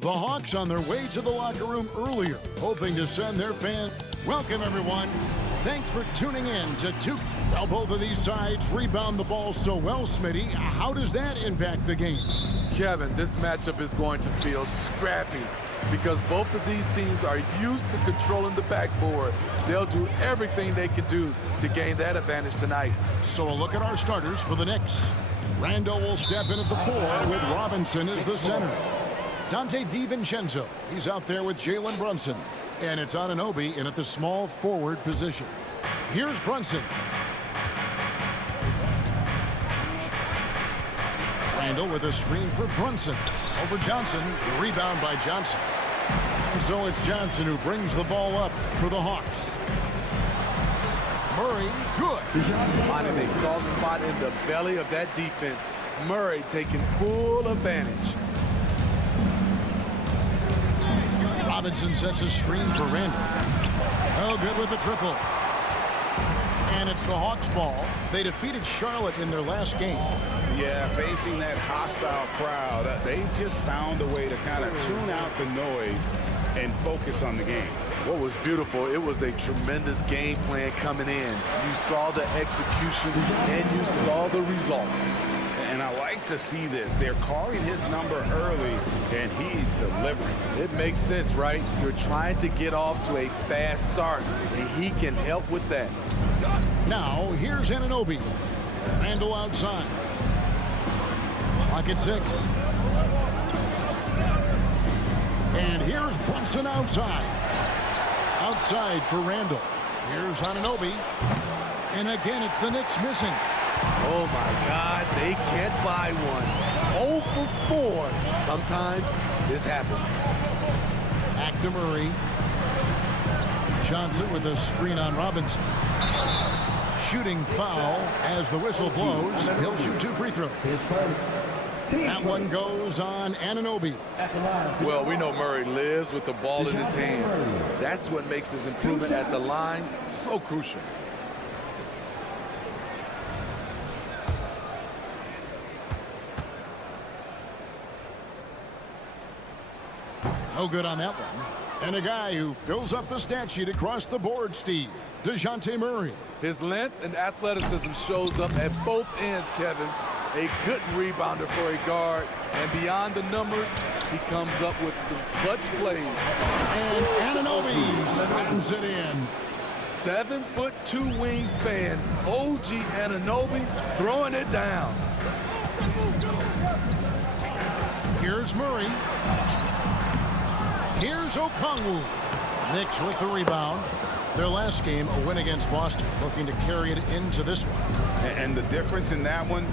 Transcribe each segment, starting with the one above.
The Hawks on their way to the locker room earlier, hoping to send their fans. Welcome, everyone. Thanks for tuning in to two. Well, both of these sides rebound the ball so well, Smitty. How does that impact the game? Kevin, this matchup is going to feel scrappy because both of these teams are used to controlling the backboard. They'll do everything they can do to gain that advantage tonight. So a look at our starters for the Knicks. Randall will step in at the 4 with Robinson as the center. Dante DiVincenzo, he's out there with Jalen Brunson. And it's Anunoby in at the small forward position. Here's Brunson. Randall with a screen for Brunson. Over Johnson. Rebound by Johnson. And so it's Johnson who brings the ball up for the Hawks. Murray, good. Finding a soft spot in the belly of that defense. Murray taking full advantage. Robinson sets a screen for Randall. Oh, good with the triple. And it's the Hawks' ball. They defeated Charlotte in their last game. Yeah, facing that hostile crowd, they just found a way to kind of tune out the noise and focus on the game. What was beautiful, it was a tremendous game plan coming in. You saw the execution and you saw the results. And I like to see this. They're calling his number early, and he's delivering. It makes sense, right? You're trying to get off to a fast start, and he can help with that. Now, here's Anunoby. Randall outside. Clock at 6. And here's Brunson outside. Outside for Randall. Here's Anunoby. And again, it's the Knicks missing. Oh, my God, they can't buy one. 0 for 4. Sometimes this happens. Back to Murray. Johnson with a screen on Robinson. Shooting foul as the whistle blows. He'll shoot 2 free throws. That one goes on Anunoby. Well, we know Murray lives with the ball in his hands. That's what makes his improvement at the line so crucial. No good on that one. And a guy who fills up the stat sheet across the board, Steve. DeJounte Murray. His length and athleticism shows up at both ends, Kevin. A good rebounder for a guard. And beyond the numbers, he comes up with some clutch plays. And Anunoby slams it in. 7'2" wingspan. OG Anunoby throwing it down. Here's Murray. Here's Okongwu. Knicks with the rebound. Their last game, a win against Boston, looking to carry it into this one. And the difference in that one,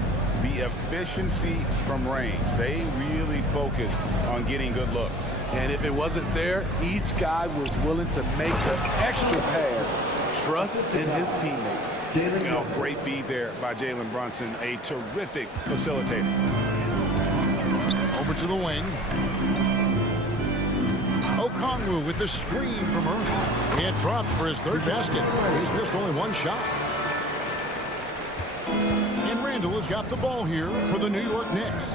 the efficiency from range. They really focused on getting good looks. And if it wasn't there, each guy was willing to make the extra pass. Trust in his teammates. Great feed there by Jalen Brunson, a terrific facilitator. Over to the wing. Okongwu with the screen from Irving. He had dropped for his 3rd basket. He's missed only 1 shot. And Randall has got the ball here for the New York Knicks.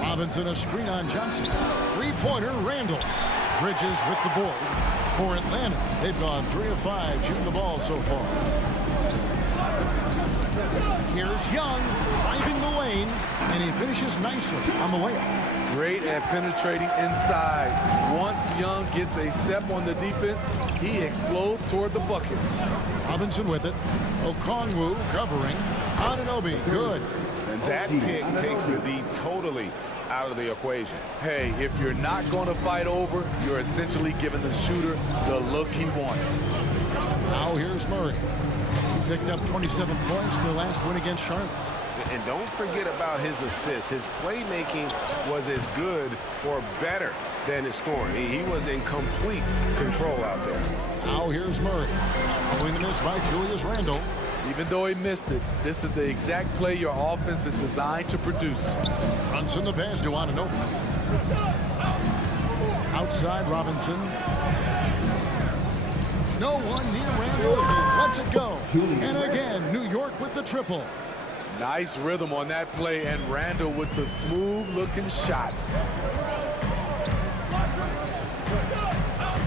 Robinson a screen on Johnson. 3-pointer Randall. Bridges with the board. For Atlanta, they've gone 3 of 5 shooting the ball so far. Here's Young driving the lane, and he finishes nicely on the layup. Great at penetrating inside. Once Young gets a step on the defense, he explodes toward the bucket. Robinson with it. Okongwu covering. Anunoby, good. And that pick takes the D totally out of the equation. Hey, if you're not going to fight over, you're essentially giving the shooter the look he wants. Now here's Murray. He picked up 27 points in their last win against Charlotte. And don't forget about his assists. His playmaking was as good or better than his scoring. He was in complete control out there. Now here's Murray. Following the miss by Julius Randle. Even though he missed it, this is the exact play your offense is designed to produce. Runs in the pass to Anunoby. Outside Robinson. No one near Randle as he lets it go. And again, New York with the triple. Nice rhythm on that play, and Randall with the smooth-looking shot.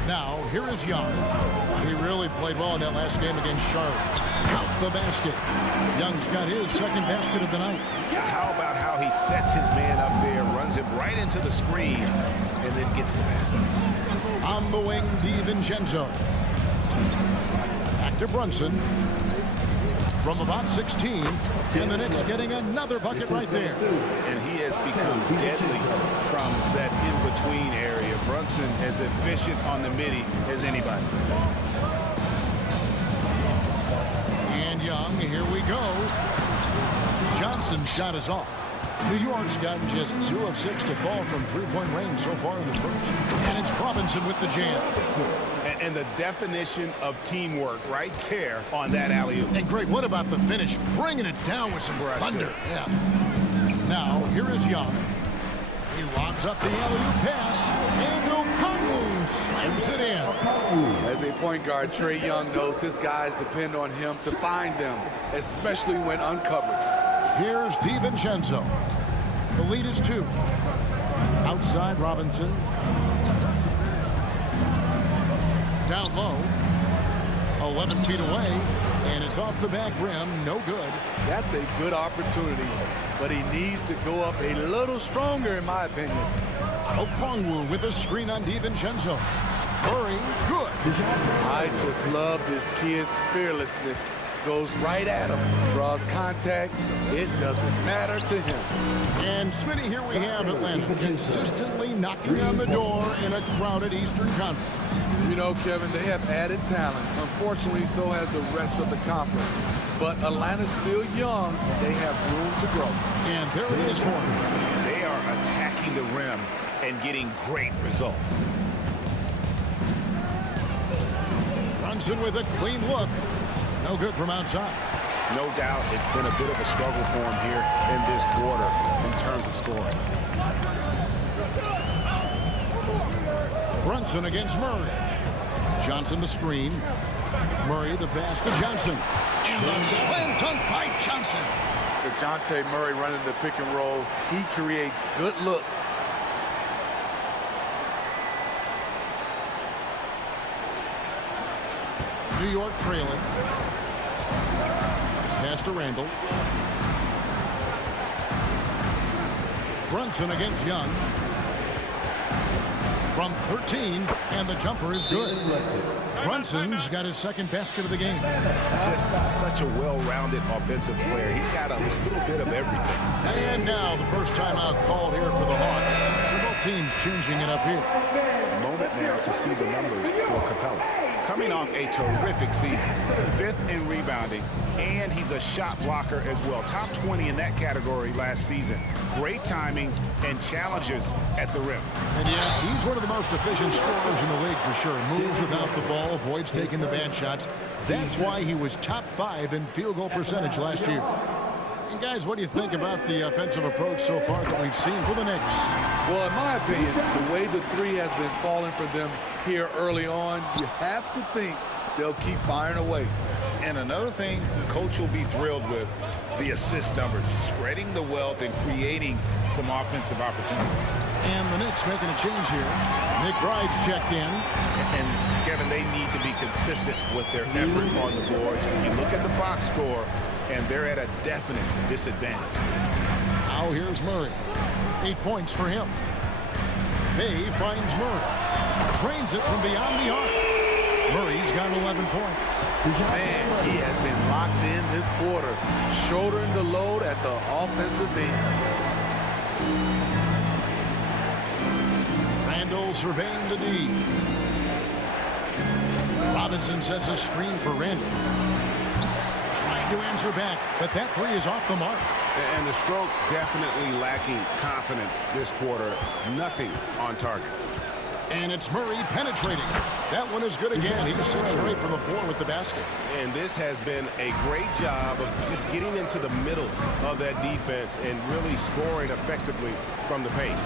Now, here is Young. He really played well in that last game against Charlotte. Count the basket. Young's got his second basket of the night. How about how he sets his man up there, runs him right into the screen, and then gets the basket. On the wing, DiVincenzo. Back to Brunson. From about 16, and the Knicks getting another bucket right there. And he has become deadly from that in-between area. Brunson as efficient on the midi as anybody. And Young, here we go. Johnson's shot is off. New York's got just 2 of 6 to fall from three-point range so far in the first. And it's Robinson with the jam. And the definition of teamwork right there on that alley-oop. And great, what about the finish? Bringing it down with some thunder. Yeah. Now, here is Young. He lobs up the alley-oop pass. And Okongwu slams it in. As a point guard, Trae Young knows his guys depend on him to find them, especially when uncovered. Here's DiVincenzo. The lead is 2. Outside Robinson. Down low. 11 feet away. And it's off the back rim. No good. That's a good opportunity, but he needs to go up a little stronger, in my opinion. Okongwu with a screen on DiVincenzo. Murray, good. I just love this kid's fearlessness. Goes right at him, draws contact. It doesn't matter to him. And Smitty, here we have Atlanta consistently knocking on the door in a crowded Eastern Conference. You know, Kevin, they have added talent. Unfortunately, so has the rest of the conference. But Atlanta's still young. They have room to grow. And there it is for them. They are attacking the rim and getting great results. Brunson with a clean look. No good from outside. No doubt it's been a bit of a struggle for him here in this quarter in terms of scoring. Brunson against Murray. Johnson the screen. Murray the pass to Johnson. And the slam dunk by Johnson. DeJounte Murray running the pick and roll. He creates good looks. New York trailing. Pass to Randall. Brunson against Young. From 13, and the jumper is good. Brunson's got his second basket of the game. Just such a well-rounded offensive player. He's got a little bit of everything. And now the first timeout called here for the Hawks. So both teams changing it up here. A moment now to see the numbers for Capella. Coming off a terrific season, 5th in rebounding, and he's a shot blocker as well. Top 20 in that category last season. Great timing and challenges at the rim. And yeah, he's one of the most efficient scorers in the league for sure. Moves without the ball, avoids taking the bad shots. That's why he was top 5 in field goal percentage last year. And guys, what do you think about the offensive approach so far that we've seen for the Knicks? Well, in my opinion, the way the three has been falling for them here early on, you have to think they'll keep firing away. And another thing coach will be thrilled with, the assist numbers, spreading the wealth and creating some offensive opportunities. And the Knicks making a change here. Nick Bride's checked in. And Kevin, they need to be consistent with their effort on the boards. You look at the box score, and they're at a definite disadvantage. Now here's Murray. 8 points for him. Bay finds Murray. Trains it from beyond the arc. Murray's got 11 points. Man, he has been locked in this quarter, shouldering the load at the offensive end. Randall surveying the D. Robinson sets a screen for Randall. Trying to answer back, but that three is off the mark. And the stroke definitely lacking confidence this quarter. Nothing on target. And it's Murray penetrating. That one is good again. He's 6 straight from the floor with the basket. And this has been a great job of just getting into the middle of that defense and really scoring effectively from the paint.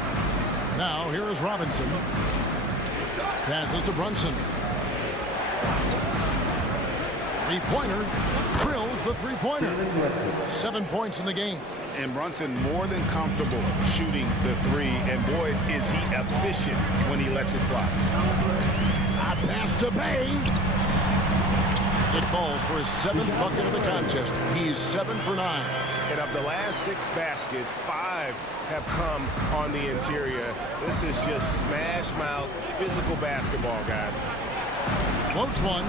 Now here is Robinson. Passes to Brunson. Three-pointer. Drills misses the three-pointer. 7 points in the game. And Brunson more than comfortable shooting the three, and boy, is he efficient when he lets it fly. Pass to Bay. It falls for his 7th bucket of the contest. He's 7 for 9. And of the last 6 baskets, 5 have come on the interior. This is just smash mouth physical basketball, guys. Floats one.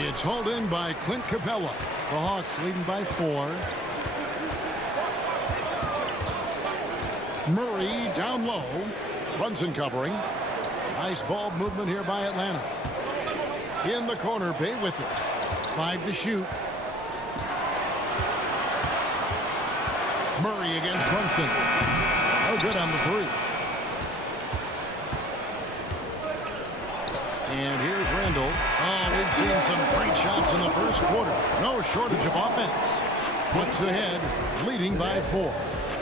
It's hauled in by Clint Capella. The Hawks leading by 4. Murray down low. Brunson covering. Nice ball movement here by Atlanta. In the corner, Bay with it. 5 to shoot. Murray against Brunson. No good on the 3. And here's Randall. Oh, we've seen some great shots in the first quarter. No shortage of offense. Puts ahead, leading by 4.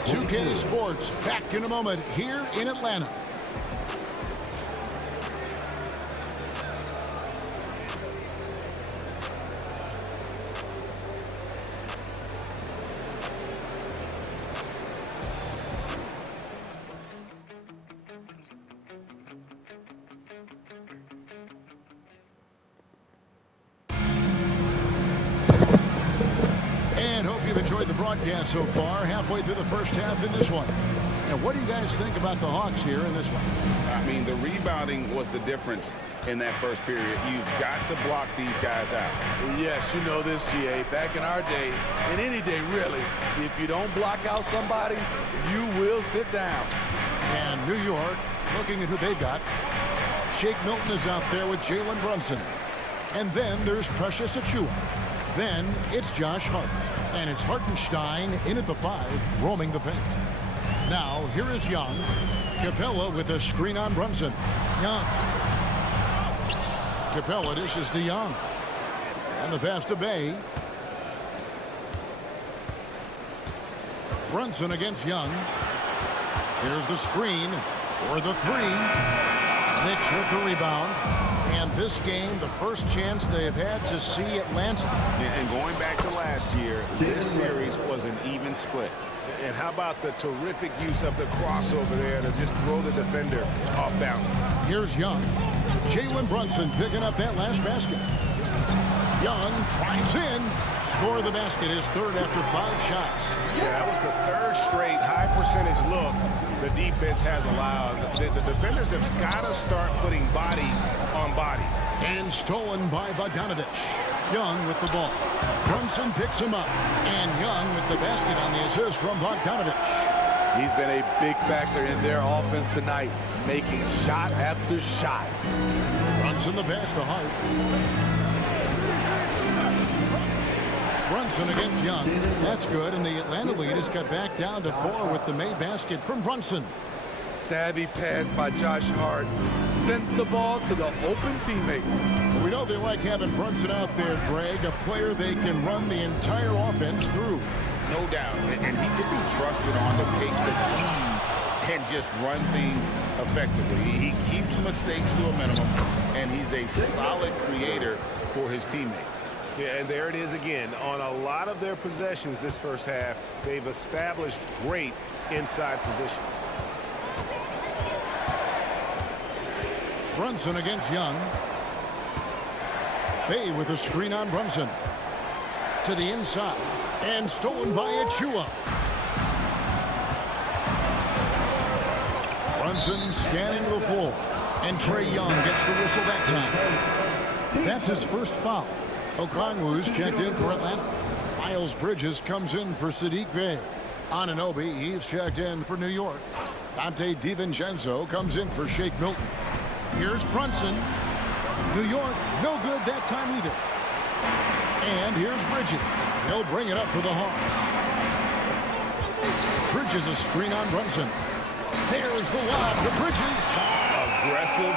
2K Sports back in a moment here in Atlanta. Enjoyed the broadcast so far, halfway through the first half in this one. And what do you guys think about the Hawks here in this one? I mean, the rebounding was the difference in that first period. You've got to block these guys out. Yes, you know this, GA. Back in our day, and any day really, if you don't block out somebody, you will sit down. And New York, looking at who they've got. Shake Milton is out there with Jalen Brunson. And then there's Precious Achiuwa. Then it's Josh Hart. And it's Hartenstein in at the 5, roaming the paint. Now, here is Young. Capella with a screen on Brunson. Young. Capella dishes to Young. And the pass to Bay. Brunson against Young. Here's the screen for the 3. Knicks with the rebound. And this game, the first chance they've had to see Atlanta. And going back to last year, this series was an even split. And how about the terrific use of the crossover there to just throw the defender off balance. Here's Young. Jalen Brunson picking up that last basket. Young drives in. Score the basket, his 3rd after 5 shots. Yeah, that was the 3rd straight high percentage look the defense has allowed. The defenders have got to start putting bodies on bodies. And stolen by Bogdanovich. Young with the ball. Brunson picks him up. And Young with the basket on the assist from Bogdanovich. He's been a big factor in their offense tonight, making shot after shot. Brunson the pass to Hart. Brunson against Young. That's good, and the Atlanta lead has got back down to 4 with the made basket from Brunson. Savvy pass by Josh Hart. Sends the ball to the open teammate. We know they like having Brunson out there, Greg, a player they can run the entire offense through. No doubt. And he can be trusted on to take the keys and just run things effectively. He keeps mistakes to a minimum, and he's a solid creator for his teammates. Yeah, and there it is again. On a lot of their possessions this first half, they've established great inside position. Brunson against Young. Bay with a screen on Brunson. To the inside. And stolen by Achiuwa. Brunson scanning the floor. And Trae Young gets the whistle that time. That's his first foul. Okongwu's checked in for Atlanta. Miles Bridges comes in for Saddiq Bey. Anunoby, he's checked in for New York. Donte DiVincenzo comes in for Shake Milton. Here's Brunson. New York, no good that time either. And here's Bridges. He'll bring it up for the Hawks. Bridges a screen on Brunson. There's the lob to Bridges. Aggressive,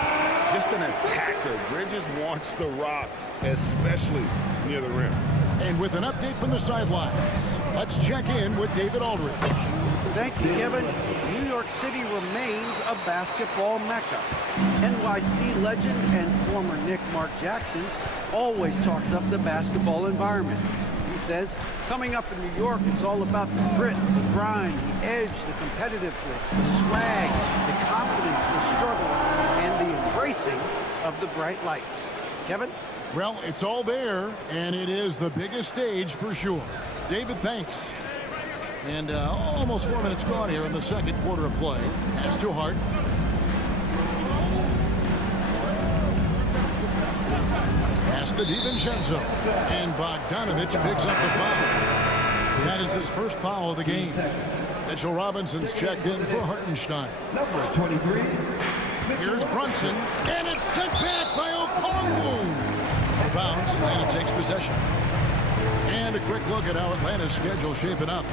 just an attacker. Bridges wants the rock, especially near the rim. And with an update from the sidelines, let's check in with David Aldridge. Thank you, Kevin. New York City remains a basketball mecca. NYC legend and former Knick Mark Jackson always talks up the basketball environment. You says coming up in New York, it's all about the grit, the grind, the edge, the competitiveness, the swag, the confidence, the struggle, and the embracing of the bright lights. Kevin? Well, it's all there, and it is the biggest stage for sure. David, thanks. And almost 4 minutes gone here in the second quarter of play. Pass to Hart. Pass to DiVincenzo. And Bogdanovich picks up the foul. That is his first foul of the game. Mitchell Robinson's checked in for Hartenstein. Number 23. Here's Brunson, and it's sent back by Okongwu. Out of bounds, Atlanta takes possession. And a quick look at how Atlanta's schedule shaping up.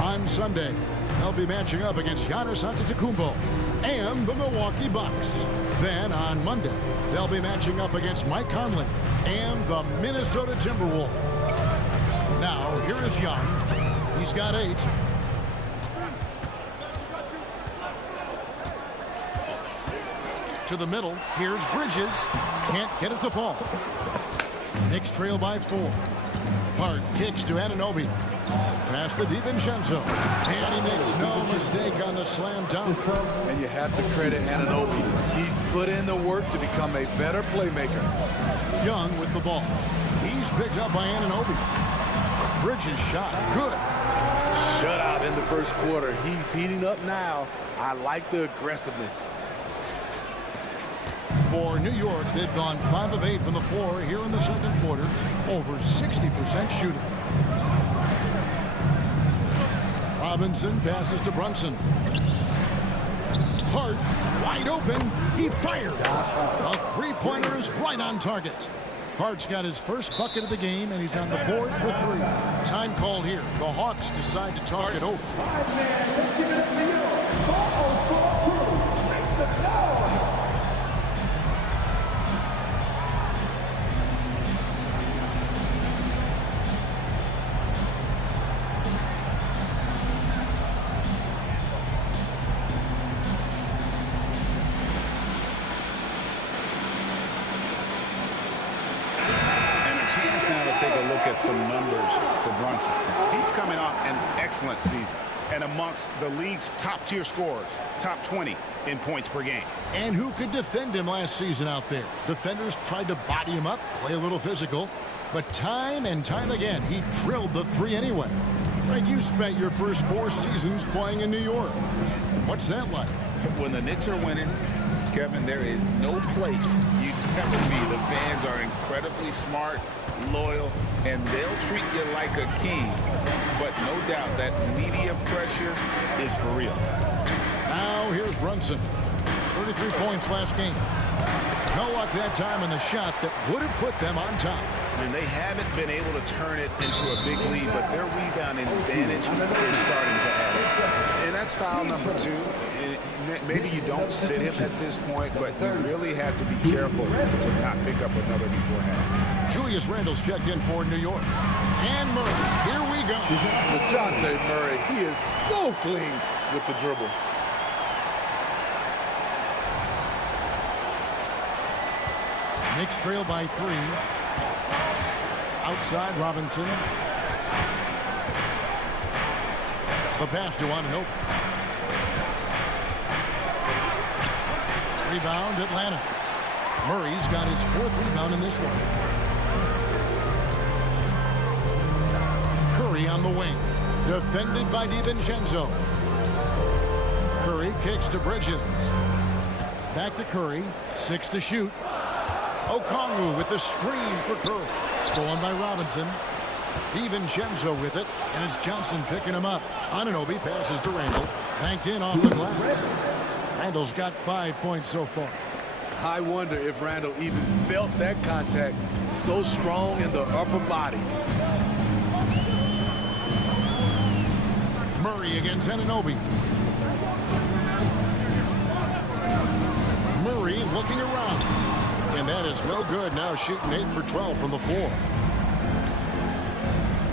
On Sunday, they'll be matching up against Giannis Antetokounmpo and the Milwaukee Bucks. Then on Monday, they'll be matching up against Mike Conley and the Minnesota Timberwolves. Now, here is Young. He's got 8. To the middle, here's Bridges. Can't get it to fall. Knicks trail by 4. Hart kicks to Anunoby. Pass to DiVincenzo. And he makes no mistake on the slam dunk. And you have to credit Anunoby. He's put in the work to become a better playmaker. Young with the ball. He's picked up by Anunoby. Bridges shot. Good. Shutout in the first quarter. He's heating up now. I like the aggressiveness. For New York, they've gone 5 of 8 from the floor here in the second quarter. Over 60% shooting. Robinson passes to Brunson. Hart, wide open. He fires. A three-pointer is right on target. Hart's got his first bucket of the game, and he's on the board for 3. Time called here. The Hawks decide to talk it over. Let's give it up to you. Makes the power. Take a look at some numbers for Brunson. He's coming off an excellent season and amongst the league's top-tier scorers, top 20 in points per game. And who could defend him last season out there? Defenders tried to body him up, play a little physical, but time and time again, he drilled the 3 anyway. Like you spent your first 4 seasons playing in New York. What's that like? When the Knicks are winning, Kevin, there is no place you'd ever be. The fans are incredibly smart, loyal, and they'll treat you like a king. But no doubt that media pressure is for real. Now here's Brunson. 33 points last game. No luck that time in the shot that would have put them on top. And they haven't been able to turn it into a big lead, but their rebounding advantage is starting to add up. And that's foul number 2. Maybe you don't sit him at this point, but you really have to be careful to not pick up another beforehand. Julius Randle's checked in for New York. And Murray, here we go. DeJounte Murray, he is so clean with the dribble. Knicks trail by 3. Outside Robinson. The pass to Anunoby. Rebound Atlanta. Murray's got his 4th rebound in this one. Curry on the wing. Defended by DiVincenzo. Curry kicks to Bridges. Back to Curry. 6 to shoot. Okongwu with the screen for Curry. Stolen by Robinson. DiVincenzo with it, and it's Johnson picking him up. Anunoby passes to Randle. Banked in off the glass. Randle's got 5 points so far. I wonder if Randle even felt that contact. So strong in the upper body. Murray against Anunoby. Murray looking around. And that is no good. Now shooting 8 for 12 from the floor.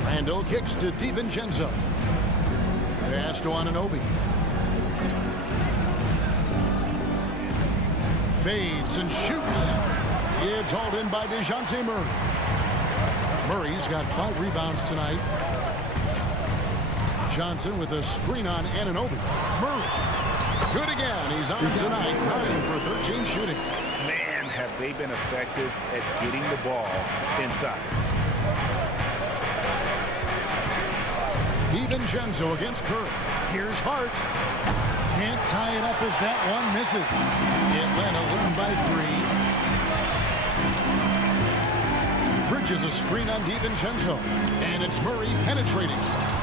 Randle kicks to DiVincenzo. Pass to Anunoby. Fades and shoots. It's hauled in by DeJounte Murray. Murray's got 5 rebounds tonight. Johnson with a screen on Anunoby. Murray. Good again. He's on tonight. 9 for 13 shooting. Man, have they been effective at getting the ball inside. DiVincenzo against Curry. Here's Hart. Can't tie it up as that one misses. Atlanta leading by 3. Bridges a screen on DiVincenzo. And it's Murray penetrating.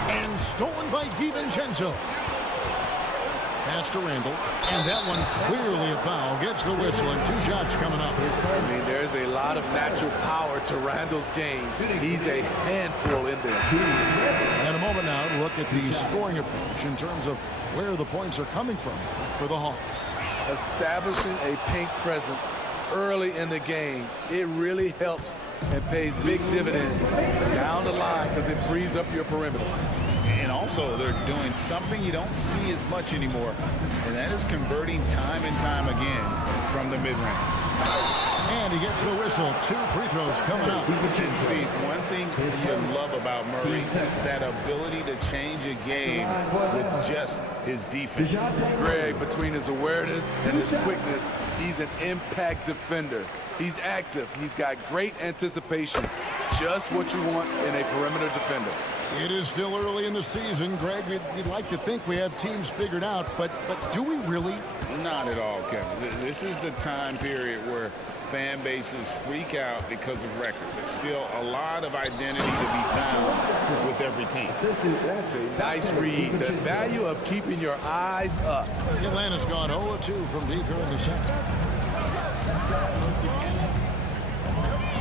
And stolen by DiVincenzo. Pass to Randall. And that one clearly a foul. Gets the whistle and 2 shots coming up. I mean, there's a lot of natural power to Randall's game. He's a handful in there. And a moment now to look at the scoring approach in terms of where the points are coming from for the Hawks. Establishing a paint presence early in the game, it really helps and pays big dividends down the line because it frees up your perimeter. And also, they're doing something you don't see as much anymore, and that is converting time and time again from the mid-range. And he gets the whistle. 2 free throws coming up. And Steve, one thing you love about Murray, that ability to change a game with just his defense. Greg, between his awareness and his quickness, he's an impact defender. He's active. He's got great anticipation. Just what you want in a perimeter defender. It is still early in the season, Greg. We'd like to think we have teams figured out, but do we really? Not at all, Kevin. This is the time period where fan bases freak out because of records. There's still a lot of identity to be found with every team. That's a nice read. The value of keeping your eyes up. Atlanta's gone 0-2 from deep here in the second.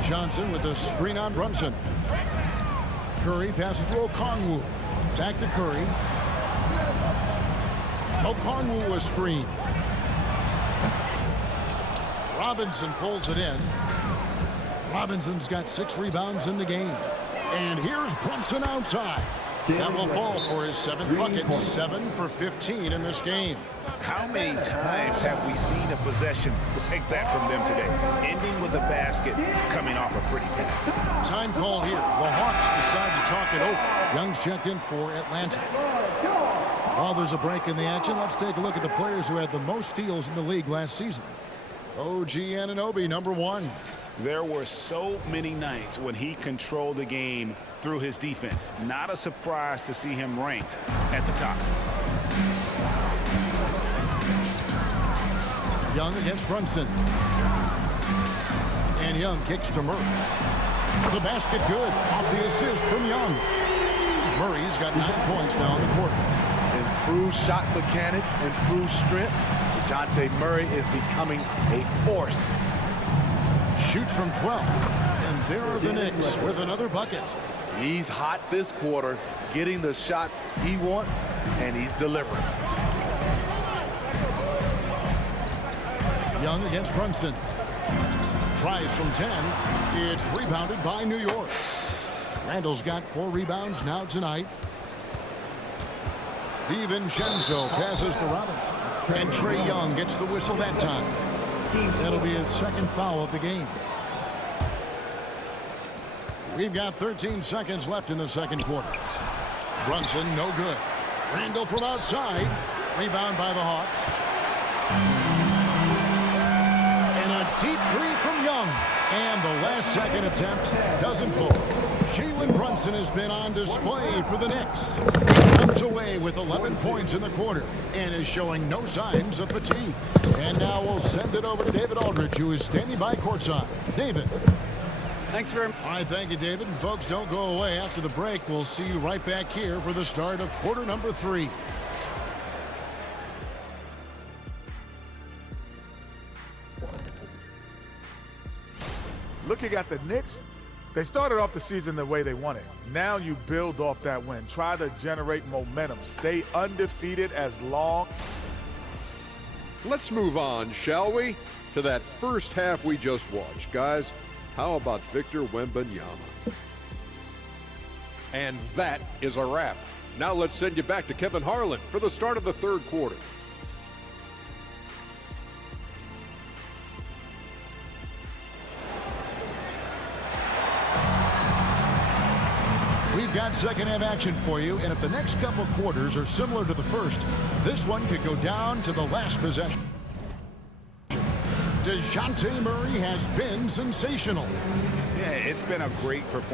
Johnson with a screen on Brunson. Curry passes to Okongwu. Back to Curry. Okongwu a screen. Robinson pulls it in. Robinson's got 6 rebounds in the game. And here's Brunson outside. That will fall for his 7th bucket. 7 for 15 in this game. How many times have we seen a possession like that from them today? Ending with a basket, coming off a pretty pass. Time call here. The Hawks decide to talk it over. Young's checked in for Atlanta. While there's a break in the action, let's take a look at the players who had the most steals in the league last season. OG Anunoby, number 1. There were so many nights when he controlled the game through his defense. Not a surprise to see him ranked at the top. Young against Brunson. And Young kicks to Murray. The basket good. Off the assist from Young. Murray's got 9 points now on the court. Improved shot mechanics, improved strength. DeJounte Murray is becoming a force. Shoots from 12. And there are the Knicks with another bucket. He's hot this quarter, getting the shots he wants, and he's delivering. Young against Brunson. Tries from 10. It's rebounded by New York. Randall's got 4 rebounds now tonight. DiVincenzo passes to Robinson. And Trae Young gets the whistle that time. That'll be his 2nd foul of the game. We've got 13 seconds left in the 2nd quarter. Brunson, no good. Randall from outside. Rebound by the Hawks. And a deep 3 from Young. And the last second attempt doesn't fall. Jalen Brunson has been on display for the Knicks. He comes away with 11 points in the quarter and is showing no signs of fatigue. And now we'll send it over to David Aldridge, who is standing by courtside. David. Thanks very much. All right, thank you, David. And folks, don't go away. After the break, we'll see you right back here for the start of quarter number 3. Looking at the Knicks, they started off the season the way they wanted. Now you build off that win. Try to generate momentum. Stay undefeated as long. Let's move on, shall we, to that first half we just watched. Guys, how about Victor Wembanyama? And that is a wrap. Now let's send you back to Kevin Harlan for the start of the 3rd quarter. Second half action for you, and if the next couple quarters are similar to the first, this one could go down to the last possession. DeJounte Murray has been sensational. Yeah, it's been a great performance.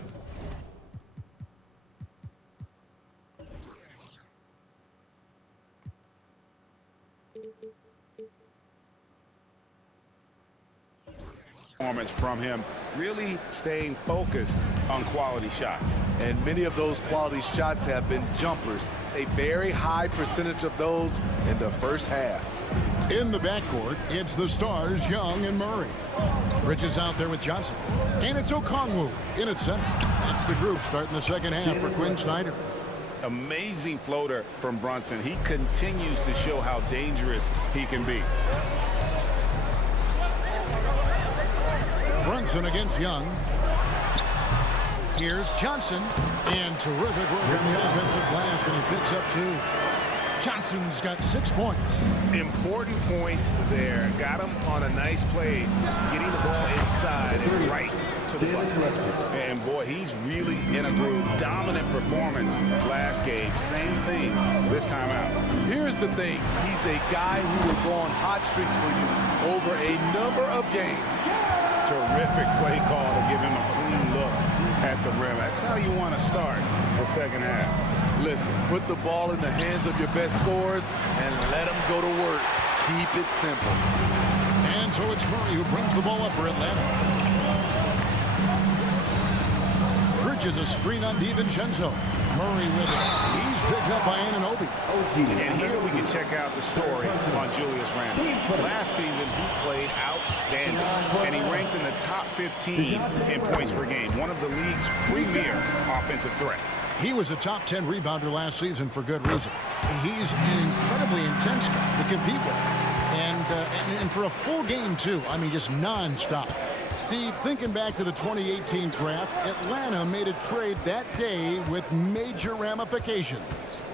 From him, really staying focused on quality shots. And many of those quality shots have been jumpers. A very high percentage of those in the first half. In the backcourt, it's the stars, Young and Murray. Bridges out there with Johnson. And it's Okongwu in its center. That's the group starting the second half for Quinn Snyder. Amazing floater from Brunson. He continues to show how dangerous he can be. Brunson against Young. Here's Johnson. And terrific work on the offensive glass, and he picks up 2. Johnson's got 6 points. Important points there. Got him on a nice play, getting the ball inside and right to the bucket. And boy, he's really in a groove. Dominant performance last game. Same thing this time out. Here's the thing. He's a guy who will go on hot streaks for you over a number of games. Terrific play call to give him a clean look at the rim. That's how you want to start the second half. Listen, put the ball in the hands of your best scorers and let them go to work. Keep it simple. And so it's Murray who brings the ball up for Atlanta. Bridges a screen on DiVincenzo. Murray with it. He's picked up by Anunoby. And here we can check out the story on Julius Randle. Last season, he played outstanding, and he ranked in the top 15 in points per game, one of the league's premier offensive threats. He was a top 10 rebounder last season for good reason. He's an incredibly intense guy to compete with. And for a full game, too. I mean, just nonstop. Steve, thinking back to the 2018 draft, Atlanta made a trade that day with major ramifications.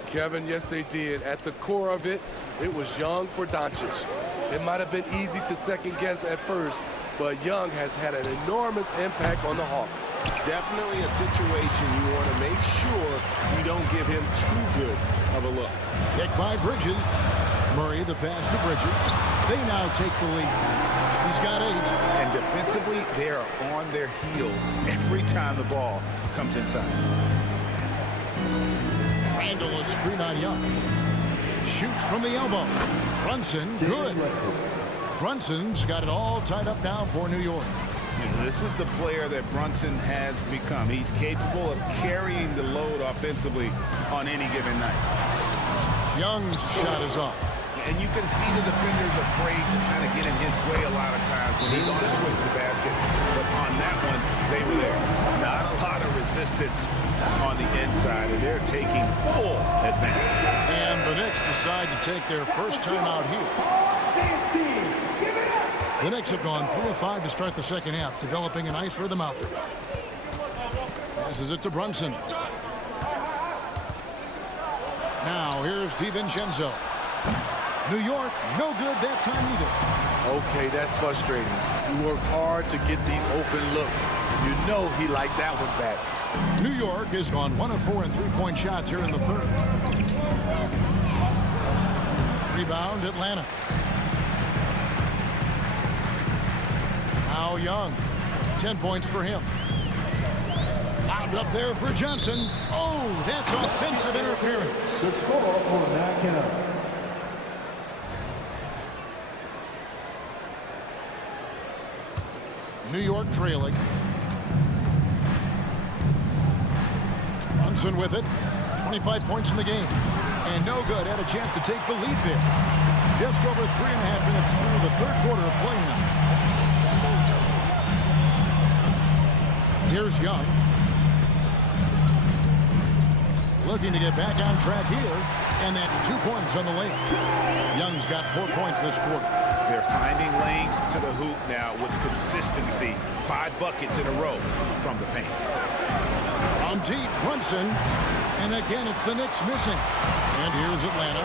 Kevin, yes, they did. At the core of it, it was Young for Doncic. It might have been easy to second guess at first, but Young has had an enormous impact on the Hawks. Definitely a situation you want to make sure you don't give him too good of a look. Picked by Bridges. Murray, the pass to Bridges. They now take the lead. He's got 8. And defensively, they are on their heels every time the ball comes inside. Randle a screen on Young. Shoots from the elbow. Brunson, good. Brunson's got it all tied up now for New York. This is the player that Brunson has become. He's capable of carrying the load offensively on any given night. Young's shot is off. And you can see the defenders afraid to kind of get in his way a lot of times when he's on his way to the basket. But on that one, they were there. Not a lot of resistance on the inside, and they're taking full advantage. And the Knicks decide to take their first time out here. The Knicks have gone 3 of 5 to start the second half, developing a nice rhythm out there. Passes it to Brunson. Now here's DiVincenzo. New York, no good that time either. Okay, that's frustrating. You work hard to get these open looks. You know he liked that one back. New York has gone 1 of 4 in three-point shots here in the third. Rebound, Atlanta. Now Young. 10 points for him. Lobbed up there for Johnson. Oh, that's offensive interference. The score will not count. New York trailing. Brunson with it. 25 points in the game. And no good. Had a chance to take the lead there. Just over 3.5 minutes through the third quarter of play now. Here's Young. Looking to get back on track here. And that's 2 points on the lane. Young's got 4 points this quarter. They're finding lanes to the hoop now with consistency. 5 buckets in a row from the paint. On deep, Brunson. And again, it's the Knicks missing. And here's Atlanta.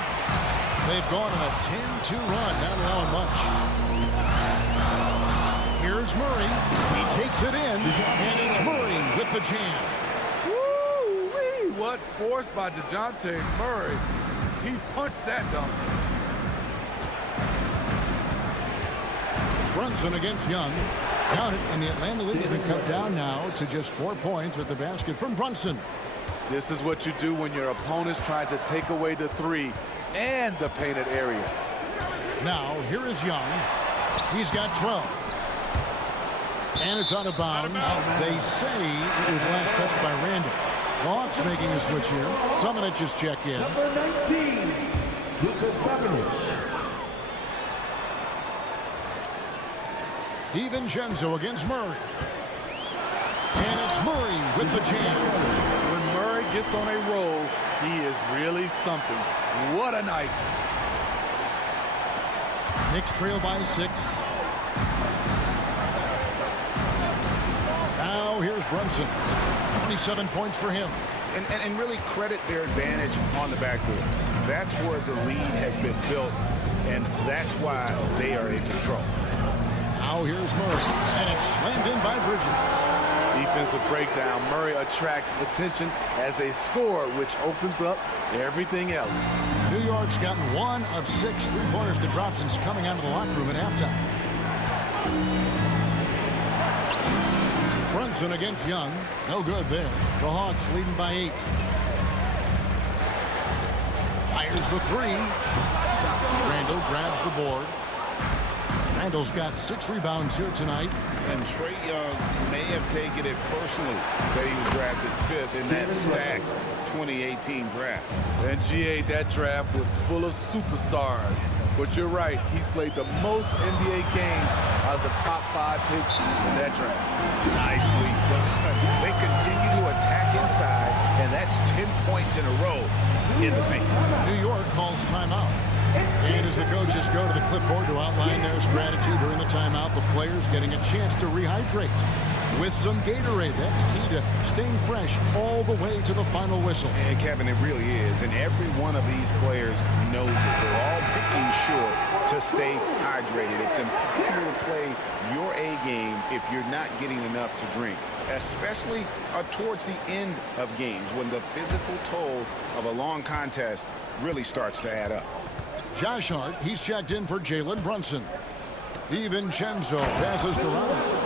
They've gone on a 10-2 run, not allowing much. Here's Murray. He takes it in, and it's Murray with the jam. Woo-wee! what? Forced by DeJounte Murray. He punched that dunk. Brunson against Young. Count it, and the Atlanta lead's been cut down now to just 4 points with the basket from Brunson. This is what you do when your opponent's trying to take away the three and the painted area. Now, here is Young. He's got 12. And it's out of bounds. They say it was last touched by Randall. The Hawks making a switch here. Summonich just checked in. Number 19, Luka Summonich. DiVincenzo against Murray. And it's Murray with the jam. When Murray gets on a roll, he is really something. What a night. Knicks trail by 6. Now here's Brunson. 27 points for him. And really credit their advantage on the backboard. That's where the lead has been built, and that's why they are in control. Now here's Murray, and it's slammed in by Bridges. Defensive breakdown. Murray attracts attention as a scorer, which opens up everything else. New York's gotten 1 of 6 3-pointers to drop since coming out of the locker room at halftime. Brunson against Young. No good there. The Hawks leading by 8. Fires the 3. Randall grabs the board. Randall's got 6 rebounds here tonight. And Trae Young may have taken it personally that he was drafted 5th in that stacked 2018 draft. And GA, that draft was full of superstars. But you're right, he's played the most NBA games out of the top 5 picks in that draft. Nicely done. They continue to attack inside, and that's 10 points in a row in the paint. New York calls timeout. And as the coaches go to the clipboard to outline their strategy during the timeout, the players getting a chance to rehydrate with some Gatorade. That's key to staying fresh all the way to the final whistle. And Kevin, it really is. And every one of these players knows it. They're all making sure to stay hydrated. It's impossible to play your A game if you're not getting enough to drink, especially towards the end of games when the physical toll of a long contest really starts to add up. Josh Hart, he's checked in for Jalen Brunson. DiVincenzo passes to Robinson.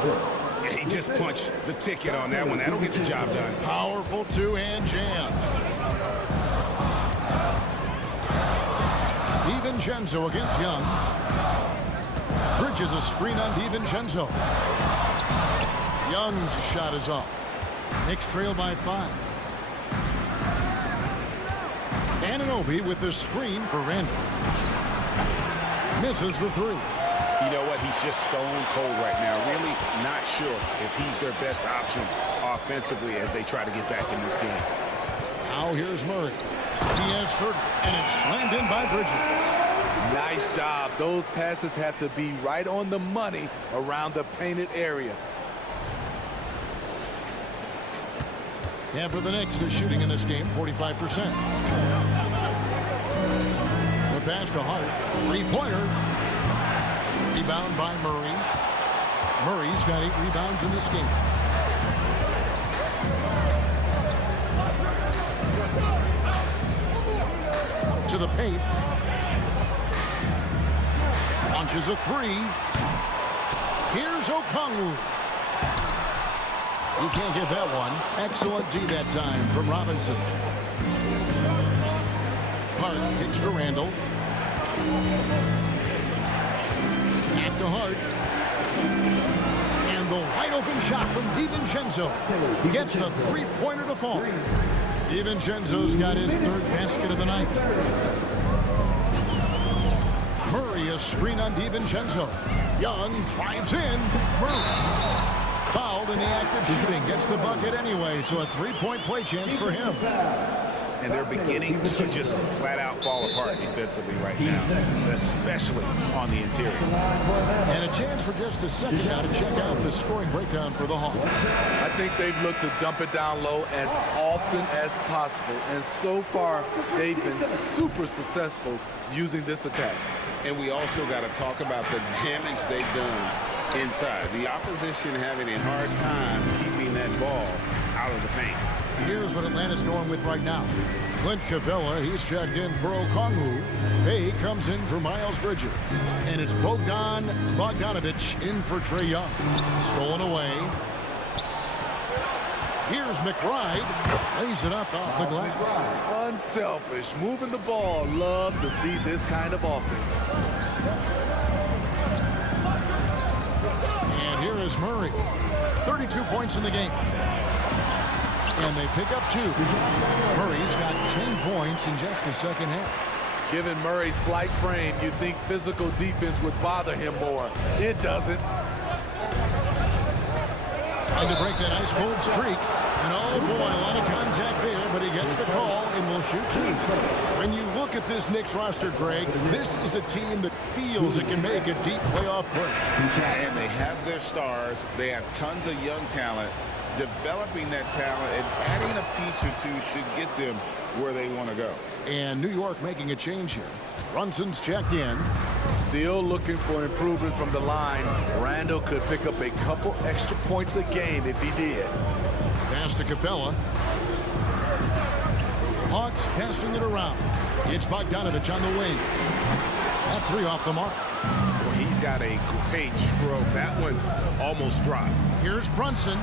Yeah, he just punched the ticket on that one. That'll get the job done. Powerful 2-hand jam. DiVincenzo against Young. Bridges a screen on DiVincenzo. Young's shot is off. Knicks trail by 5. Anunoby with the screen for Randall. Misses the 3. You know what? He's just stone cold right now. Really not sure if he's their best option offensively as they try to get back in this game. Now here's Murray. He has 30, and it's slammed in by Bridges. Nice job. Those passes have to be right on the money around the painted area. And for the Knicks, they're shooting in this game 45%. The pass to Hart. 3-pointer. Rebound by Murray. Murray's got 8 rebounds in this game. To the paint. Launches a 3. Here's Okongwu. He can't get that one. Excellent D that time from Robinson. Hart kicks to Randall. Back to Hart. And the wide open shot from DiVincenzo. Gets the 3-pointer to fall. DiVincenzo's got his 3rd basket of the night. Murray a screen on DiVincenzo. Young drives in. Murray. Fouled in the act of shooting. Gets the bucket anyway, so a 3-point play chance for him. And they're beginning to just flat out fall apart defensively right now, especially on the interior. And a chance for just a second now to check out the scoring breakdown for the Hawks. I think they've looked to dump it down low as often as possible. And so far, they've been super successful using this attack. And we also got to talk about the damage they've done inside. The opposition having a hard time keeping that ball out of the paint. Here's what Atlanta's going with right now. Clint Capella, he's checked in for Okongwu. Bay comes in for Miles Bridges. And it's Bogdanovich in for Trae Young. Stolen away. Here's McBride. Lays it up off the glass. Unselfish, moving the ball. Love to see this kind of offense. And here is Murray. 32 points in the game. And they pick up 2. Murray's got 10 points in just the second half. Given Murray's slight frame, you'd think physical defense would bother him more. It doesn't. Trying to break that ice-cold streak. And oh boy, a lot of contact there, but he gets the call and will shoot 2. When you look at this Knicks roster, Greg, this is a team that feels it can make a deep playoff push. And they have their stars. They have tons of young talent. Developing that talent and adding a piece or 2 should get them where they want to go. And New York making a change here. Brunson's checked in. Still looking for improvement from the line. Randall could pick up a couple extra points a game if he did. Pass to Capella. Hawks passing it around. It's Bogdanovich on the wing. That 3 off the mark. Well, he's got a great stroke. That one almost dropped. Here's Brunson.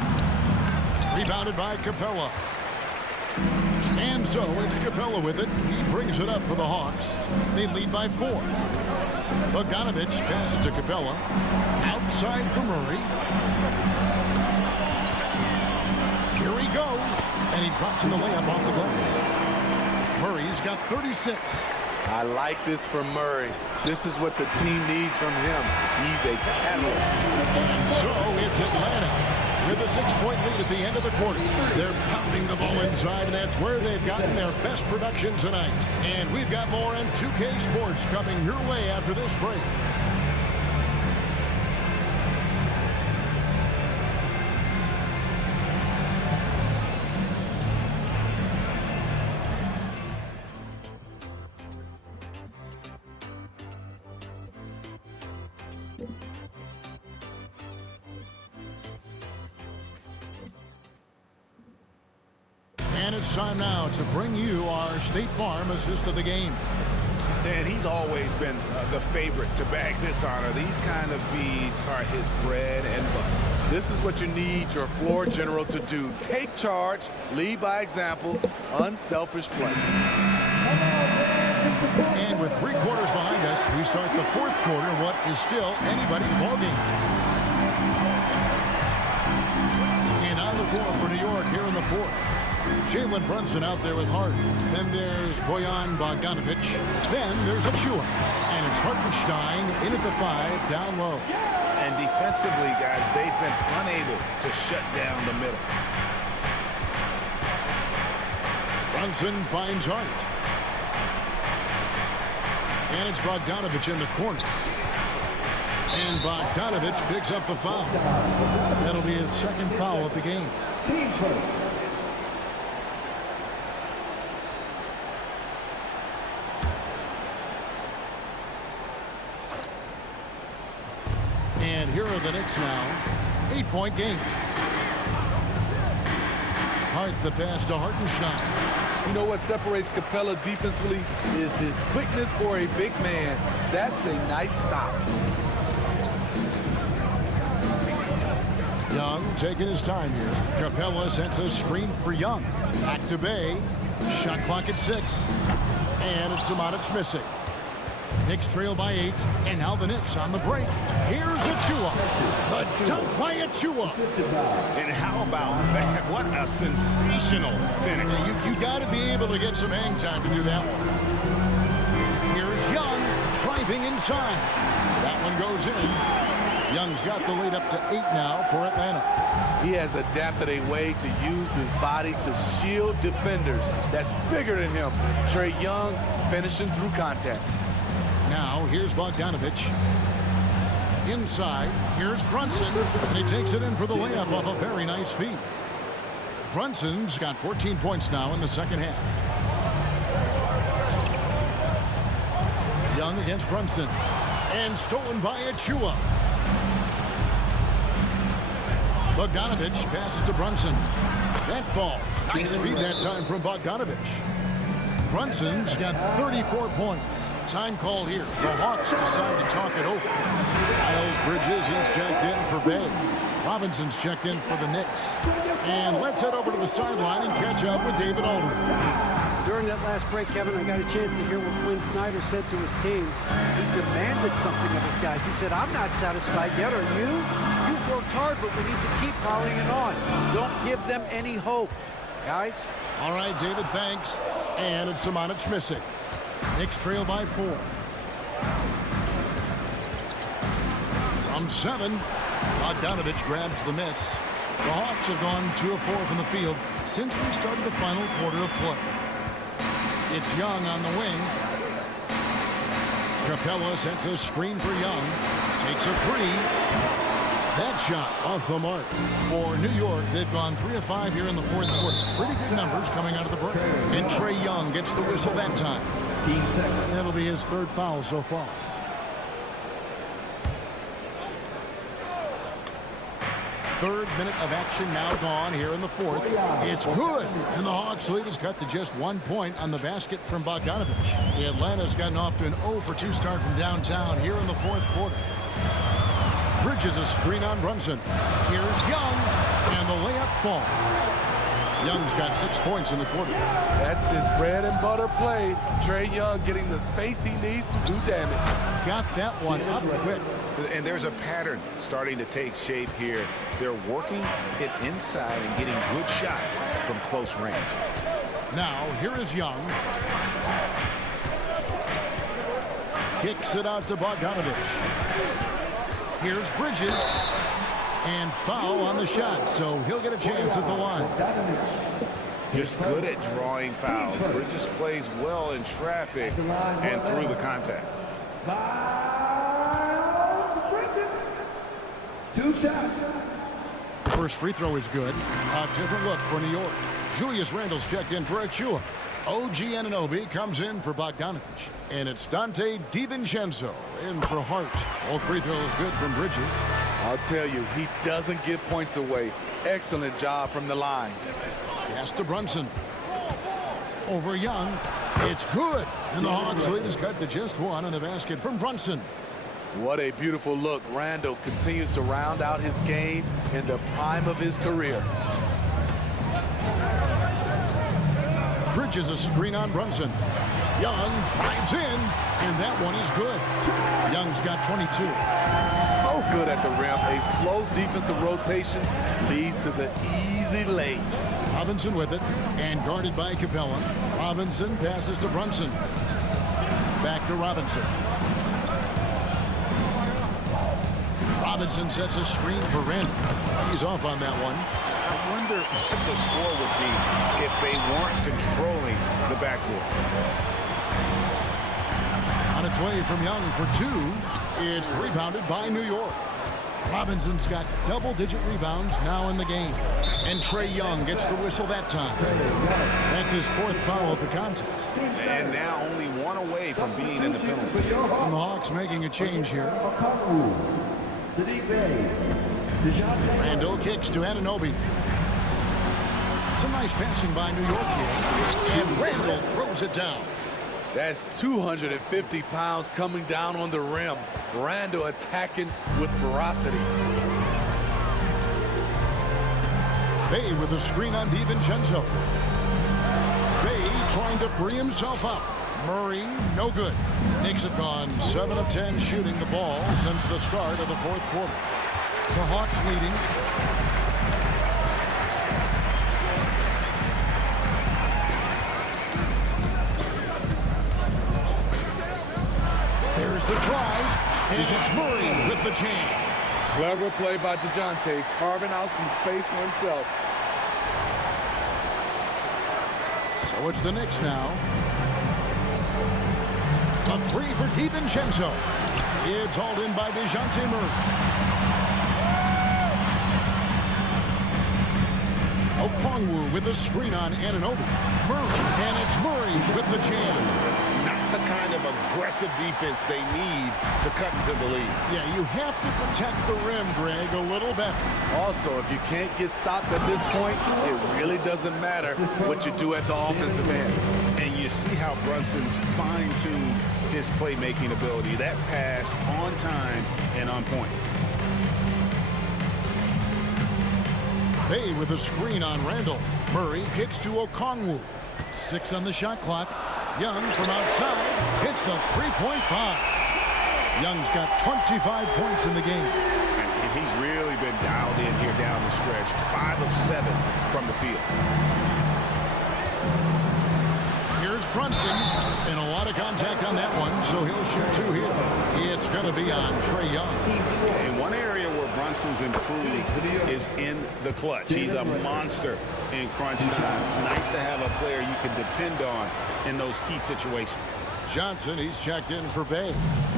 Rebounded by Capella. And so it's Capella with it. He brings it up for the Hawks. They lead by 4. Bogdanovich passes to Capella. Outside for Murray. Here he goes. And he drops in the layup off the glass. Murray's got 36. I like this from Murray. This is what the team needs from him. He's a catalyst. And so it's Atlanta with a 6-point lead at the end of the quarter. They're pounding the ball inside, and that's where they've gotten their best production tonight. And we've got more on 2K Sports coming your way after this break. And it's time now to bring you our State Farm assist of the game. And he's always been the favorite to bag this honor. These kind of feeds are his bread and butter. This is what you need your floor general to do. Take charge, lead by example, unselfish play. And with 3 quarters behind us, we start the 4th quarter, what is still anybody's ballgame. And on the floor for New York here in the 4th. Jalen Brunson out there with Hart. Then there's Bojan Bogdanovich. Then there's Achua. And it's Hartenstein in at the 5, down low. And defensively, guys, they've been unable to shut down the middle. Brunson finds Hart. And it's Bogdanovich in the corner. And Bogdanovich picks up the foul. That'll be his 2nd foul of the game. Team first. And here are the Knicks now. 8-point game. Hart the pass to Hartenstein. You know what separates Capella defensively is his quickness for a big man. That's a nice stop. Young taking his time here. Capella sends a screen for Young. Back to Bay. Shot clock at 6. And it's Samanic missing. Knicks trail by 8, and now the Knicks on the break. Here's Achua. The dunk by Achua. And how about that? What a sensational finish. You got to be able to get some hang time to do that one. Here's Young driving inside. That one goes in. Young's got the lead up to 8 now for Atlanta. He has adapted a way to use his body to shield defenders that's bigger than him. Trae Young finishing through contact. Now, here's Bogdanovich. Inside, here's Brunson. And he takes it in for the layup off a very nice feed. Brunson's got 14 points now in the 2nd half. Young against Brunson. And stolen by Achua. Bogdanovich passes to Brunson. That ball. Nice feed that time from Bogdanovich. Brunson's got 34 points. Time call here. The Hawks decide to talk it over. Miles Bridges, he's checked in for Bay. Robinson's checked in for the Knicks. And let's head over to the sideline and catch up with David Aldridge. During that last break, Kevin, I got a chance to hear what Quinn Snyder said to his team. He demanded something of his guys. He said, I'm not satisfied yet, are you? You've worked hard, but we need to keep piling it on. Don't give them any hope, guys. All right, David, thanks. And it's Samanic missing. Knicks trail by 4. From 7, Bogdanovich grabs the miss. The Hawks have gone 2 of 4 from the field since we started the final quarter of play. It's Young on the wing. Capella sets a screen for Young. Takes a 3. That shot off the mark. For New York, they've gone 3 of 5 here in the fourth quarter. Pretty good numbers coming out of the break. And Trae Young gets the whistle that time. That'll be his 3rd foul so far. Third minute of action now gone here in the 4th. It's good. And the Hawks lead is cut to just 1 point on the basket from Bogdanovich. Atlanta's gotten off to an 0 for 2 start from downtown here in the 4th quarter. Bridges a screen on Brunson. Here's Young, and the layup falls. Young's got 6 points in the quarter. That's his bread and butter play. Trae Young getting the space he needs to do damage. Got that one up quick. And there's a pattern starting to take shape here. They're working it inside and getting good shots from close range. Now, here is Young. Kicks it out to Bogdanovich. Here's Bridges. And foul on the shot, so he'll get a chance at the line. Just good at drawing fouls. Bridges plays well in traffic and through the contact. Two shots. First free throw is good. A different look for New York. Julius Randle's checked in for Achua. OG Anunoby comes in for Bogdanovich. And it's Donte DiVincenzo in for Hart. All free throws good from Bridges. I'll tell you, he doesn't give points away. Excellent job from the line. Pass to Brunson. Over Young. It's good. And the Hawks lead is cut to just 1 on the basket from Brunson. What a beautiful look. Randle continues to round out his game in the prime of his career. Bridges a screen on Brunson. Young drives in, and that one is good. Young's got 22. So good at the rim. A slow defensive rotation leads to the easy lay. Robinson with it, and guarded by Capella. Robinson passes to Brunson. Back to Robinson. Robinson sets a screen for Randle. He's off on that one. I wonder what the score would be if they weren't controlling the backboard. On its way from Young for 2. It's rebounded by New York. Robinson's got double-digit rebounds now in the game. And Trae Young gets the whistle that time. That's his 4th foul of the contest. And now only 1 away from being in the penalty. And the Hawks making a change here. Randle kicks to Anunoby. Some nice passing by New York here. And Randle throws it down. That's 250 pounds coming down on the rim. Randle attacking with ferocity. Bay with a screen on DiVincenzo. Bay trying to free himself up. Murray, no good. Knicks have gone 7 of 10 shooting the ball since the start of the 4th quarter. The Hawks leading. There's the drive, and it's Murray with the jam. Clever play by DeJounte, carving out some space for himself. So it's the Knicks now. A 3 for DiVincenzo. It's hauled in by DeJounte Murray. Okongwu with a screen on Anunoby. Murray, and it's Murray with the jam. Not the kind of aggressive defense they need to cut into the lead. Yeah, you have to protect the rim, Greg, a little better. Also, if you can't get stops at this point, it really doesn't matter what you do at the offensive end. And you see how Brunson's fine-tuned his playmaking ability. That pass on time and on point. Bay with a screen on Randall. Murray kicks to Okongwu. 6 on the shot clock. Young from outside hits the three-point bomb. Young's got 25 points in the game. And he's really been dialed in here down the stretch. 5 of 7 from the field. Here's Brunson, and a lot of contact on that one, so he'll shoot 2 here. It's going to be on Trae Young. In one area where Brunson's improved is in the clutch. He's a monster in crunch time. Nice to have a player you can depend on in those key situations. Johnson, he's checked in for Bay.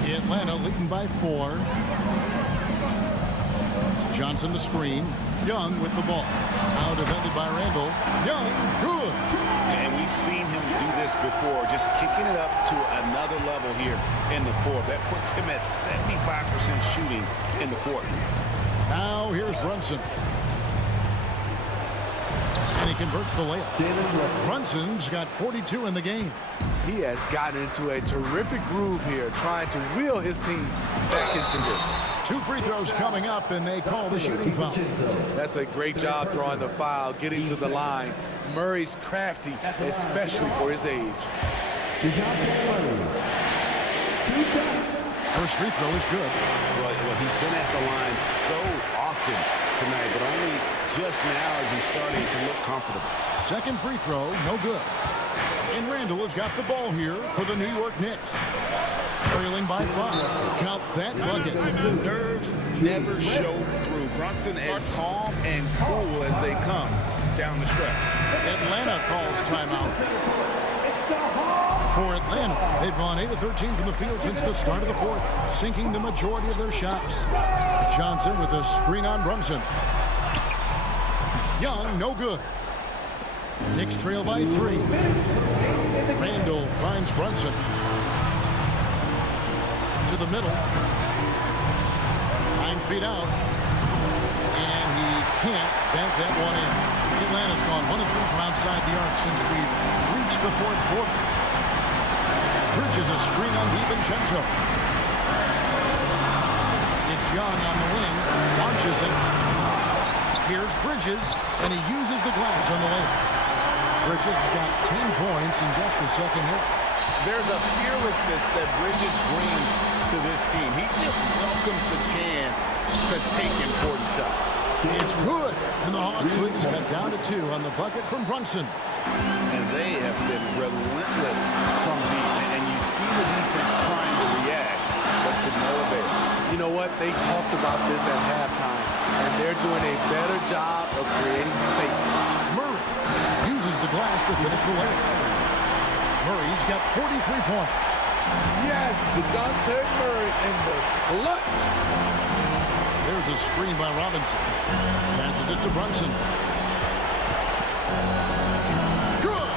Atlanta leading by 4. Johnson the screen. Young with the ball. Now defended by Randall. Young, good. And we've seen him do this before, just kicking it up to another level here in the fourth. That puts him at 75% shooting in the quarter. Now here's Brunson. And he converts the layup. Brunson's got 42 in the game. He has gotten into a terrific groove here, trying to wheel his team back into this. 2 free throws coming up, and they call the shooting foul. That's a great job drawing the foul, getting to the line. Murray's crafty, especially for his age. First free throw is good. Well, he's been at the line so often tonight, but only just now is he starting to look comfortable. Second free throw, no good. And Randall has got the ball here for the New York Knicks. Trailing by 5. Count that bucket. Nerves never show through. Brunson as calm and cool as they come down the stretch. Atlanta calls timeout. For Atlanta, they've gone 8 of 13 from the field since the start of the fourth, sinking the majority of their shots. Johnson with a screen on Brunson. Young, no good. Knicks trail by 3. Randall finds Brunson. To the middle. 9 feet out. And he can't bank that one in. Atlanta's gone 1 of 3 from outside the arc since we've reached the fourth quarter. Bridges a screen on DiVincenzo. It's Young on the wing. Launches it. Here's Bridges, and he uses the glass on the layup. Bridges has got 10 points in just the second hit. There's a fearlessness that Bridges brings to this team. He just welcomes the chance to take important shots. It's good, and the Hawks lead has cut down to 2 on the bucket from Brunson. And they have been relentless from deep, and you see the defense trying to react, but to no avail. You know what? They talked about this at halftime, and they're doing a better job of creating space. Murray uses the glass to finish the layup. Murray's got 43 points. Yes, DeJounte Murray in the clutch. There's a screen by Robinson. Passes it to Brunson. Good!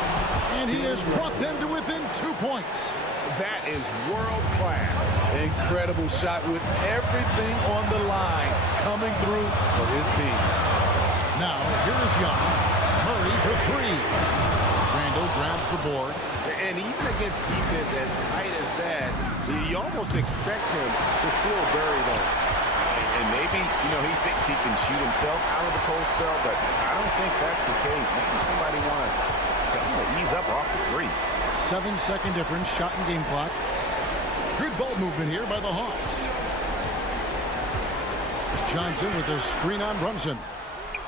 And he has brought them to within 2 points. That is world class. Incredible shot with everything on the line coming through for his team. Now, here's Young. Murray for 3. Randall grabs the board. And even against defense as tight as that, you almost expect him to still bury those. And maybe, he thinks he can shoot himself out of the cold spell, but I don't think that's the case. Maybe somebody want to tell him to ease up off the threes. 7-second difference, shot and game clock. Good ball movement here by the Hawks. Johnson with a screen on Brunson.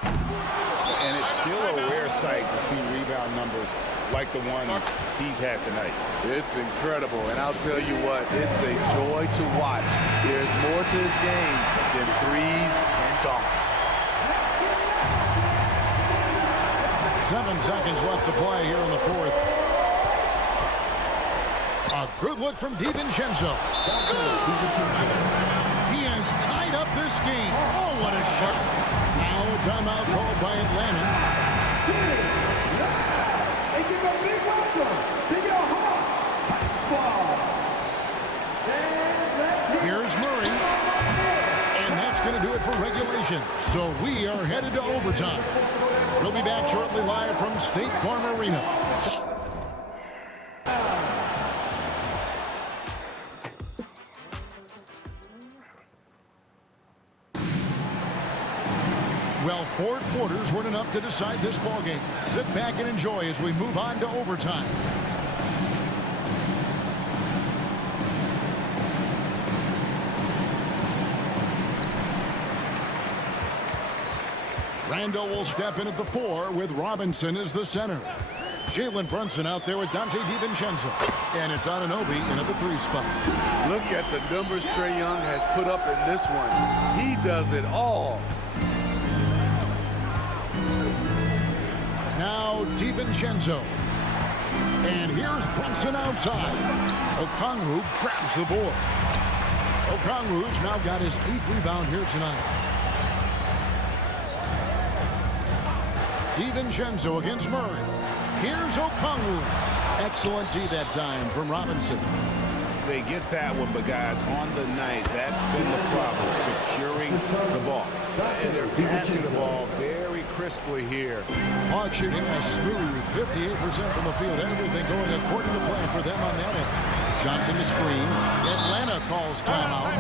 And it's still a rare sight to see rebound numbers like the ones he's had tonight. It's incredible, and I'll tell you what, it's a joy to watch. There's more to his game than threes and dunks. 7 seconds left to play here in the fourth. A good look from DiVincenzo. He has tied up this game. Oh, what a shot. Now a timeout called by Atlanta. And give a big welcome to your Hawks Hype Squad. going to do it for regulation. So we are headed to overtime. We'll be back shortly live from State Farm Arena. Well, 4 quarters weren't enough to decide this ballgame. Sit back and enjoy as we move on to overtime. Randall will step in at the 4 with Robinson as the center. Jalen Brunson out there with Dante DiVincenzo. And it's Anunoby in at the 3 spot. Look at the numbers Trae Young has put up in this one. He does it all. Now DiVincenzo. And here's Brunson outside. Okongwu grabs the board. Okongwu's now got his 8th rebound here tonight. DiVincenzo against Murray. Here's Okongwu. Excellent D that time from Robinson. They get that one, but guys, on the night, that's been the problem, securing the ball. And they're passing the ball very crisply here. Hawks shooting a smooth 58% from the field. Everything going according to plan for them on that end. Johnson to screen. Atlanta calls timeout.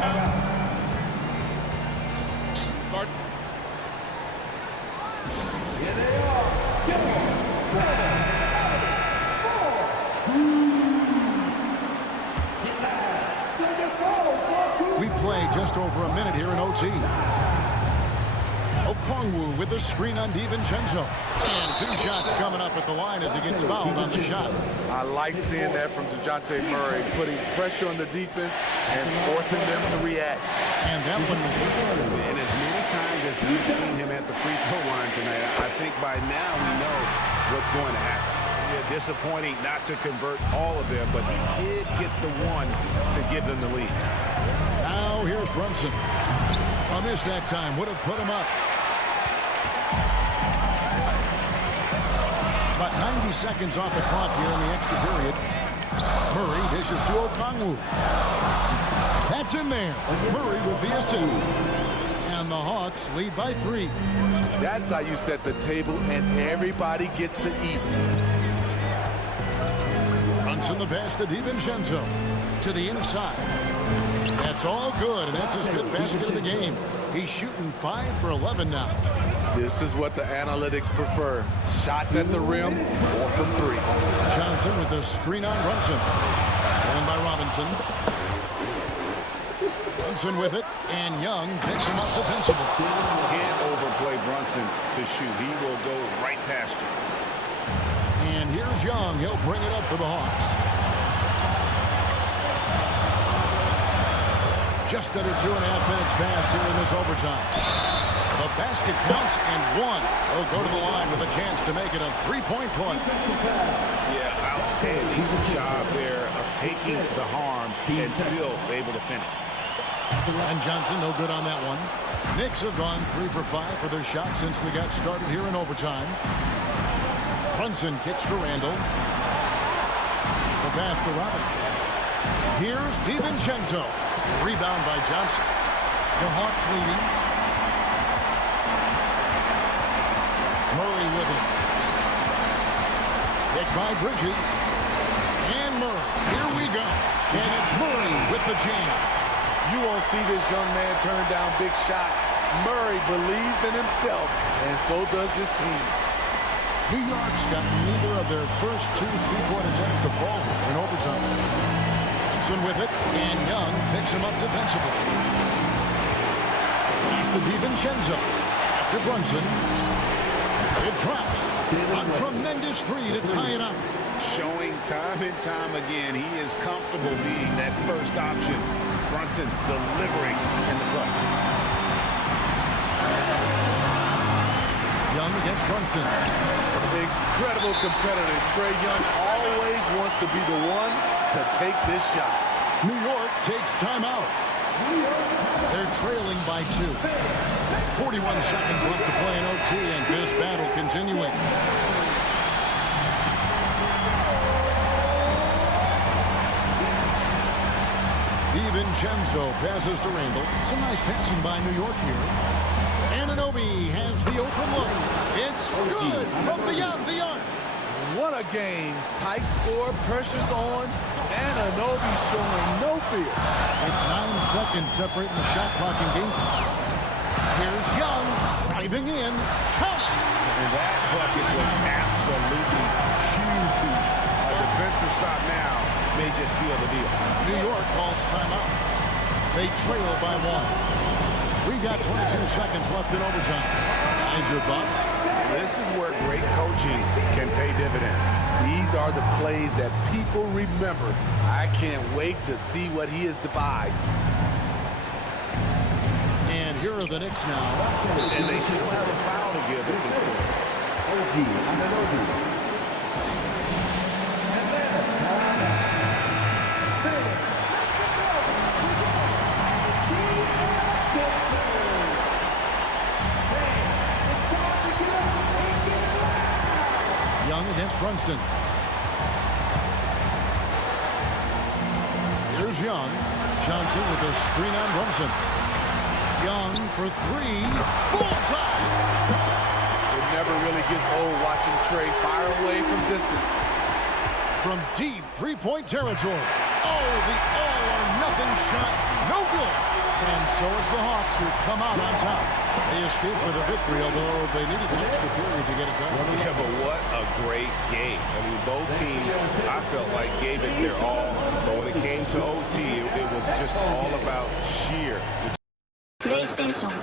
Here they are. We play just over a minute here in OT. Okongwu with the screen on DiVincenzo. And 2 shots coming up at the line as he gets fouled on the shot. I like seeing that from DeJounte Murray, putting pressure on the defense and forcing them to react. And that one was And as many times as we've seen him at the free throw line tonight, I think by now we know what's going to happen. Yeah, disappointing not to convert all of them, but he did get the one to give them the lead. Now here's Brunson. A miss that time would have put him up. About 90 seconds off the clock here in the extra period. Murray dishes to Okongwu. That's in there. Murray with the assist. And the Hawks lead by 3. That's how you set the table and everybody gets to eat. Brunson the pass to DiVincenzo. To the inside. That's all good, and that's his 5th basket of the game. He's shooting 5 for 11 now. This is what the analytics prefer. Shots at the rim or from 3. Johnson with the screen on Brunson. Stolen by Robinson. Brunson with it, and Young picks him up defensively. Can't overplay Brunson to shoot. He will go right past you. And here's Young. He'll bring it up for the Hawks. Just under 2.5 minutes passed here in this overtime. The basket counts and 1. He'll go to the line with a chance to make it a 3-point play. Yeah, outstanding job there of taking the harm and still able to finish. And Johnson no good on that one. Knicks have gone 3 for 5 for their shot since they got started here in overtime. Brunson kicks to Randall. The pass to Robinson. Here's DiVincenzo. Rebound by Johnson. The Hawks leading. Murray with it. Picked by Bridges. And Murray. Here we go. And it's Murray with the jam. You won't see this young man turn down big shots. Murray believes in himself, and so does this team. New York's got neither of their first 2 3-point attempts to fall in overtime. Brunson with it, and Young picks him up defensively. He's to DiVincenzo. After Brunson. It drops. A tremendous 3 to tie it up. Showing time and time again he is comfortable being that first option. Brunson delivering in the clutch. Young against Brunson. Incredible competitor. Trae Young always wants to be the one to take this shot. New York takes timeout. They're trailing by 2. 41 seconds left to play in OT, and this battle continuing. DiVincenzo passes to Randall. Some nice passing by New York here. Anunoby has the open look. It's good from beyond the arc. What a game. Tight score, pressure's on. Anunoby showing no fear. It's 9 seconds separating the shot clock and game clock. Here's Young driving in. Count it. And that bucket was absolutely huge. A defensive stop now may just seal the deal. New York calls timeout. They trail by 1. We got 22 seconds left in overtime. Guys, your thoughts? This is where great coaching can pay dividends. These are the plays that people remember. I can't wait to see what he has devised. And here are the Knicks now. And they still have a foul to give at this point. Young against Brunson. Here's Young. Johnson with a screen on Brunson. Young for 3. Bullseye! It never really gets old watching Trey fire away from distance. From deep three-point territory. Oh, the all-or-nothing shot. No good. And so it's the Hawks who come out on top. They escape with a victory, although they needed an extra period to get it done. Yeah, but what a great game. I mean, both teams, I felt like, gave it their all. So when it came to OT, it was just all about sheer. PlayStation